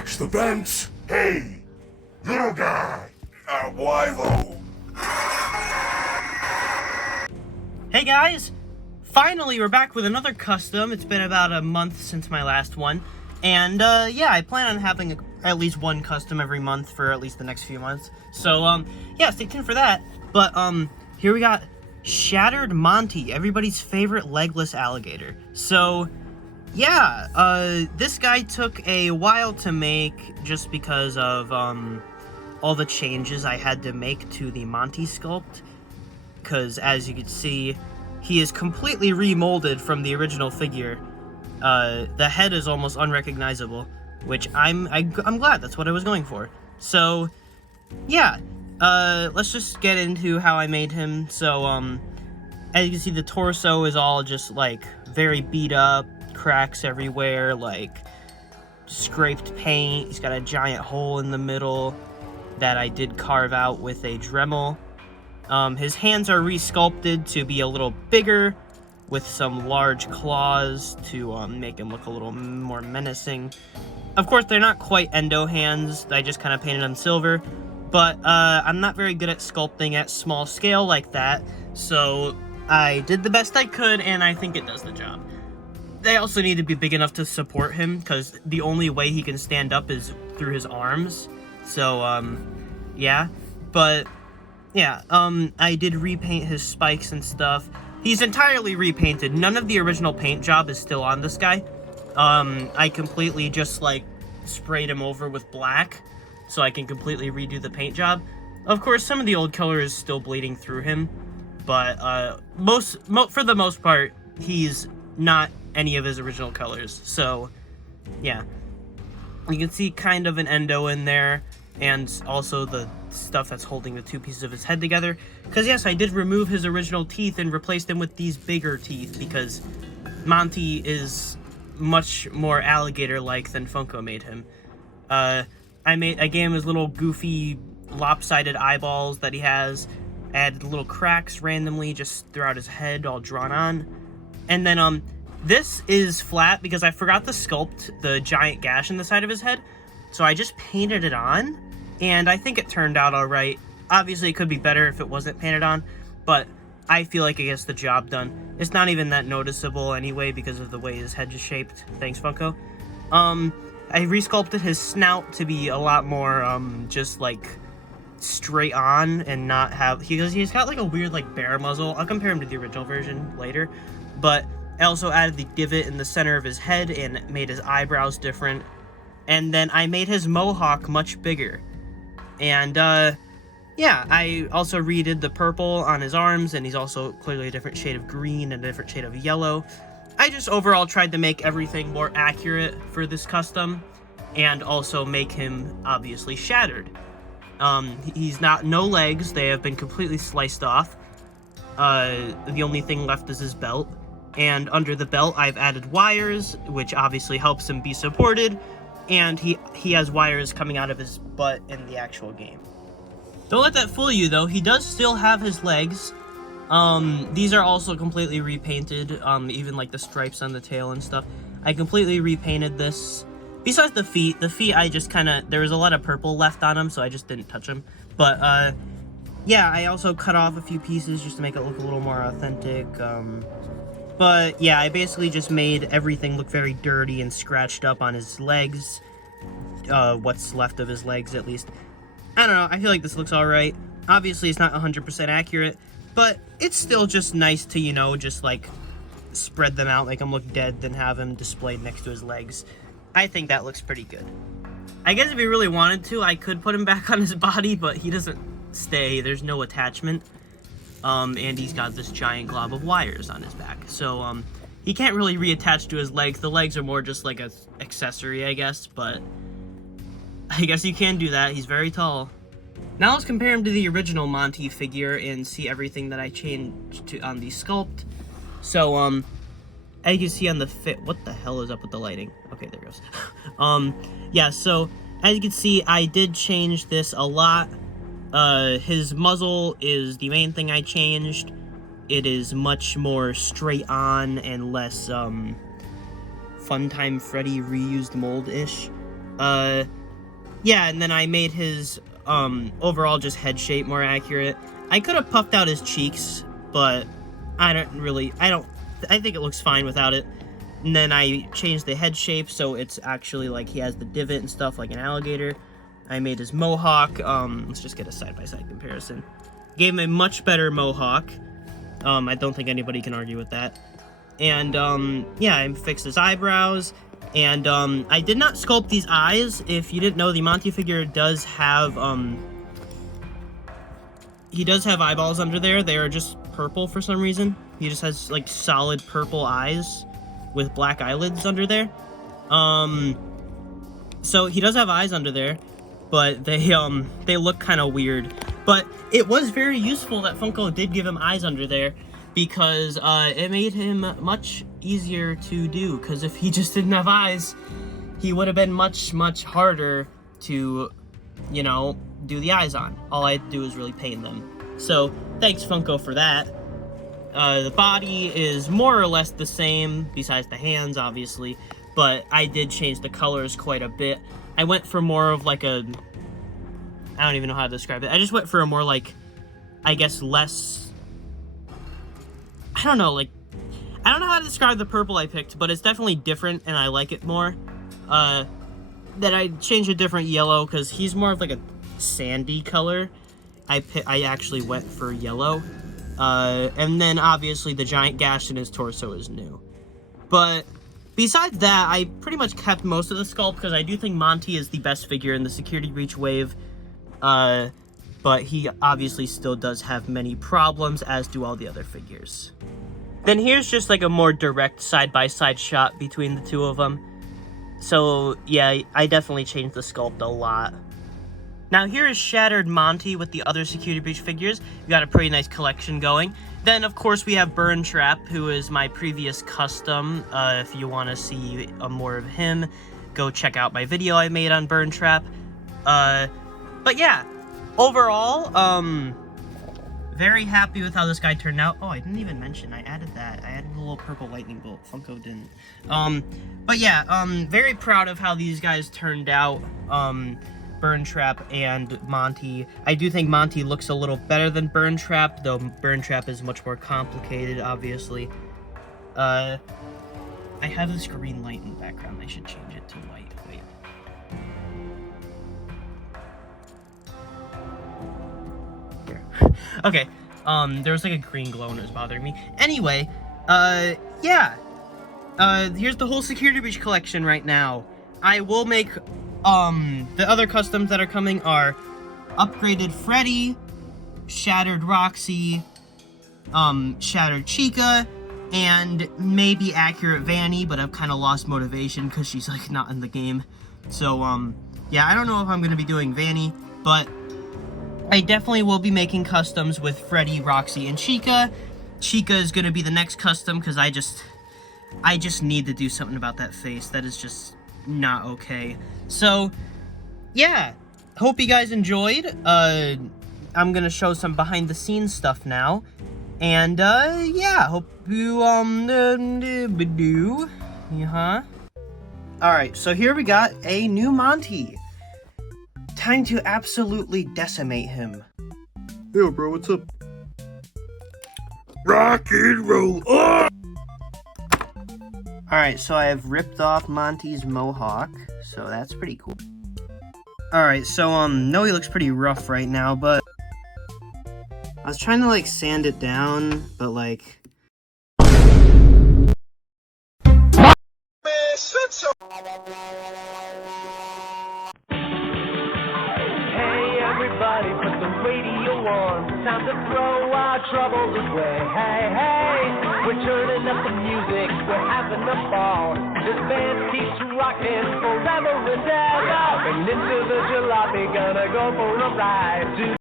Watch the vents! Hey! Little guy! Why though? Hey guys! Finally, we're back with another custom. It's been about a month since my last one. And, yeah, I plan on having at least one custom every month for at least the next few months. So, yeah, stay tuned for that. But, here we got Shattered Monty, everybody's favorite legless alligator. So, yeah, this guy took a while to make just because of, all the changes I had to make to the Monty sculpt. Because, as you can see, he is completely remolded from the original figure. The head is almost unrecognizable, which I'm glad. That's what I was going for. So, yeah, let's just get into how I made him. So, as you can see, the torso is all just, like, very beat up, cracks everywhere, like, scraped paint. He's got a giant hole in the middle that I did carve out with a Dremel. His hands are resculpted to be a little bigger, with some large claws to make him look a little more menacing. Of course, they're not quite endo hands. I just kind of painted them silver. But I'm not very good at sculpting at small scale like that, so I did the best I could, and I think it does the job. They also need to be big enough to support him, because the only way he can stand up is through his arms. So, yeah. But, yeah, I did repaint his spikes and stuff. He's entirely repainted. None of the original paint job is still on this guy. I completely just, like, sprayed him over with black so I can completely redo the paint job. Of course, some of the old color is still bleeding through him, but for the most part, he's not any of his original colors. So, yeah. You can see kind of an endo in there, and also the stuff that's holding the two pieces of his head together. Because yes, I did remove his original teeth and replace them with these bigger teeth, because Monty is much more alligator-like than Funko made him. I gave him his little goofy lopsided eyeballs that he has, added little cracks randomly just throughout his head all drawn on. And then this is flat because I forgot to sculpt the giant gash in the side of his head, so I just painted it on. And I think it turned out alright. Obviously, it could be better if it wasn't painted on, but I feel like it gets the job done. It's not even that noticeable anyway because of the way his head is shaped. Thanks, Funko. I resculpted his snout to be a lot more, just, like, straight on and not have... He's got, like, a weird, like, bear muzzle. I'll compare him to the original version later. But I also added the divot in the center of his head and made his eyebrows different. And then I made his mohawk much bigger. And, yeah, I also redid the purple on his arms, and he's also clearly a different shade of green and a different shade of yellow. I just overall tried to make everything more accurate for this custom, and also make him, obviously, shattered. He's no legs, they have been completely sliced off. The only thing left is his belt. And under the belt, I've added wires, which obviously helps him be supported. And he has wires coming out of his butt in the actual game. Don't let that fool you, though. He does still have his legs. These are also completely repainted, even like the stripes on the tail and stuff. I completely repainted this. Besides the feet I just there was a lot of purple left on them, so I just didn't touch them. But, yeah, I also cut off a few pieces just to make it look a little more authentic. But, yeah, I basically just made everything look very dirty and scratched up on his legs. What's left of his legs, at least. I don't know, I feel like this looks alright. Obviously, it's not 100% accurate, but it's still just nice to, you know, just, like, spread them out, make them look dead, then have him displayed next to his legs. I think that looks pretty good. I guess if he really wanted to, I could put him back on his body, but he doesn't stay. There's no attachment. And he's got this giant glob of wires on his back. So, he can't really reattach to his legs. The legs are more just like an accessory, I guess, but I guess you can do that. He's very tall. Now let's compare him to the original Monty figure and see everything that I changed on the sculpt. So, as you can see on the fit, what the hell is up with the lighting? Okay, there it goes. Yeah, so, as you can see, I did change this a lot. His muzzle is the main thing I changed. It is much more straight on and less, Funtime Freddy reused mold-ish. Yeah, and then I made his overall just head shape more accurate. I could have puffed out his cheeks, but I think it looks fine without it. And then I changed the head shape so it's actually like he has the divot and stuff like an alligator. I made his mohawk. Let's just get a side-by-side comparison. Gave him a much better mohawk. I don't think anybody can argue with that. And yeah, I fixed his eyebrows. And I did not sculpt these eyes. If you didn't know, the Monty figure does have he does have eyeballs under there. They are just purple for some reason. He just has like solid purple eyes with black eyelids under there. So he does have eyes under there, but they look kind of weird. But it was very useful that Funko did give him eyes under there, because it made him much easier to do, because if he just didn't have eyes, he would have been much harder to, you know, do the eyes on. All I had to do was really paint them. So thanks Funko for that. The body is more or less the same, besides the hands obviously, but I did change the colors quite a bit. I went for more of like a, I don't even know how to describe it. I just went for a more like, I guess less, I don't know, like, I don't know how to describe the purple I picked, but it's definitely different and I like it more. Then I changed a different yellow because he's more of like a sandy color. I actually went for yellow. And then obviously the giant gash in his torso is new. But besides that, I pretty much kept most of the sculpt because I do think Monty is the best figure in the Security Breach wave. But he obviously still does have many problems, as do all the other figures. Then here's just like a more direct side-by-side shot between the two of them. So yeah, I definitely changed the sculpt a lot. Now here is Shattered Monty with the other Security Breach figures. We got a pretty nice collection going. Then of course we have Burn Trap, who is my previous custom. If you want to see more of him, go check out my video I made on Burn Trap. But yeah, overall, very happy with how this guy turned out. Oh, I didn't even mention, I added that. I added a little purple lightning bolt. Funko didn't. But yeah, very proud of how these guys turned out. Burn Trap and Monty. I do think Monty looks a little better than Burn Trap, though Burn Trap is much more complicated, obviously. I have this green light in the background. I should change it to white. Wait. Here. Okay. There was like a green glow and it was bothering me. Anyway, yeah. Here's the whole Security Breach collection right now. I will make the other customs that are coming are upgraded Freddy, Shattered Roxy, Shattered Chica, and maybe accurate Vanny, but I've kind of lost motivation because she's like not in the game. So yeah, I don't know if I'm going to be doing Vanny, but I definitely will be making customs with Freddy, Roxy, and Chica. Chica is going to be the next custom because I just need to do something about that face. That is just not okay. So yeah, hope you guys enjoyed. I'm gonna show some behind the scenes stuff now, and yeah, hope you alright, so here we got a new Monty. Time to absolutely decimate him. Yo bro, what's up? Rock and roll. Oh! Alright, so I have ripped off Monty's mohawk, so that's pretty cool. Alright, so, no, he looks pretty rough right now, but I was trying to, like, sand it down, but, like... Hey everybody, put the radio on. Time to throw our troubles away. Hey, hey, we're turning up the music, we're having a ball. This band keeps rocking forever and ever. And into the jalopy, gonna go for a ride.